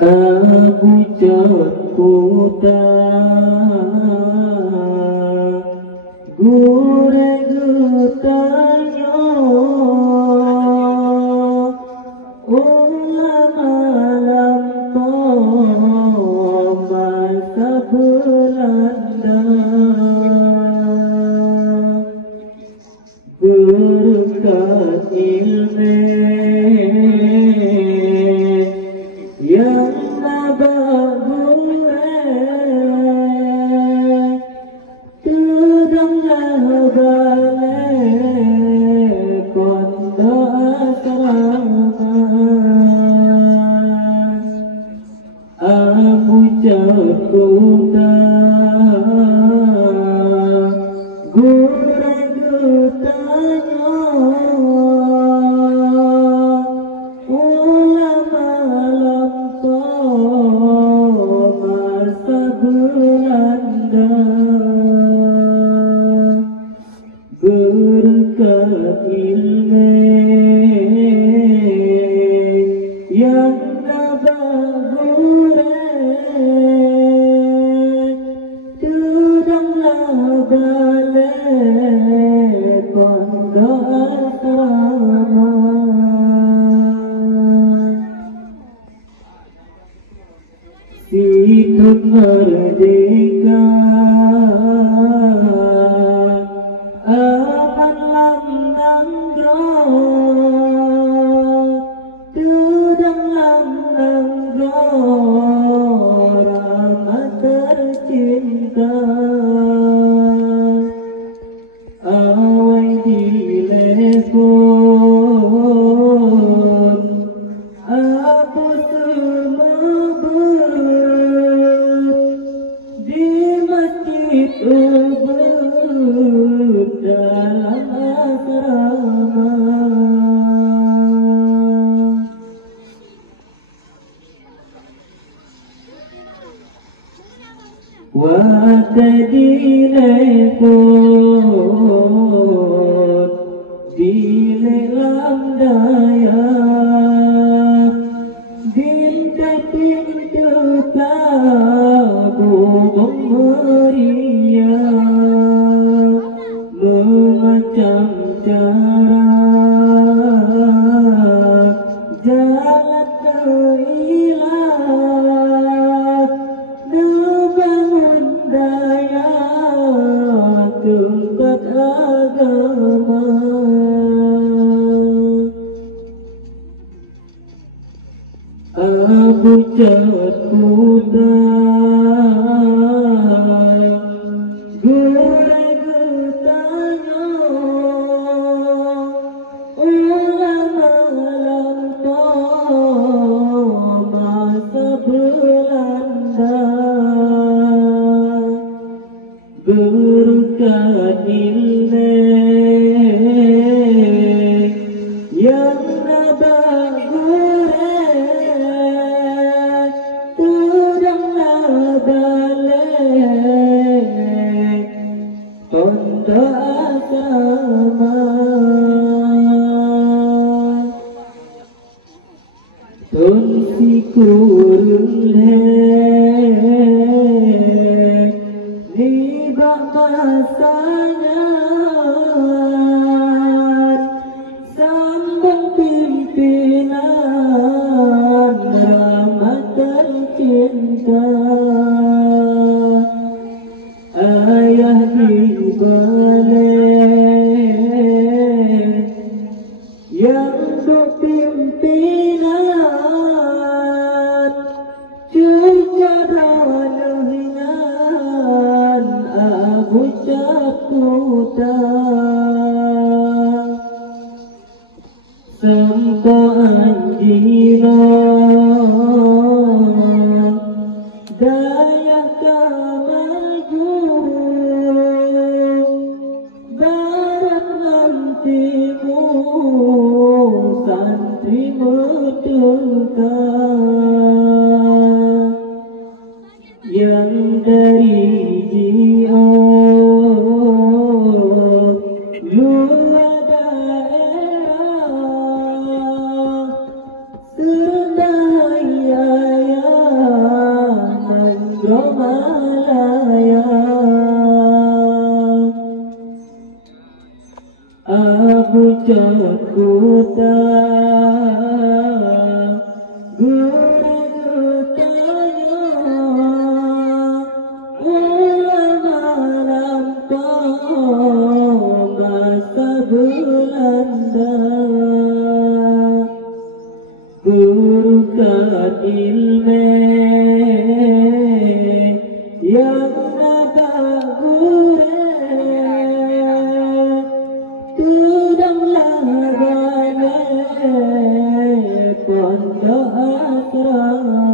Aku kuda gure gutanyo ulama lampo masa Belanda berkat ilmu yang nabagure tudanglah balik pondok asrama aku kuda gure gutanyo ulama lampo masa Belanda berkat ilmu yang nabagure tudanglah balik pondok asrama hidup merdeka aman langgro tudang langgro rahmat tercinta awai telepon aku di masjid Ubud dalam asrama waktu dilepon di lelam daya pintu kabung meriah memacam cara jalan keilah dibangun daya tempat agama aku kuda gure gutanyo ulama lampo masa Belanda berkat ilmu yang nabagure balik pondok asrama tun si kurung lek nibak masanya sambung pimpinan rahmat tercinta ayah di balik yang berpimpinan Kuta guru tanya ulama lampau masa Belanda gurukan ilmu yang nabagure tudang larane pondok asrama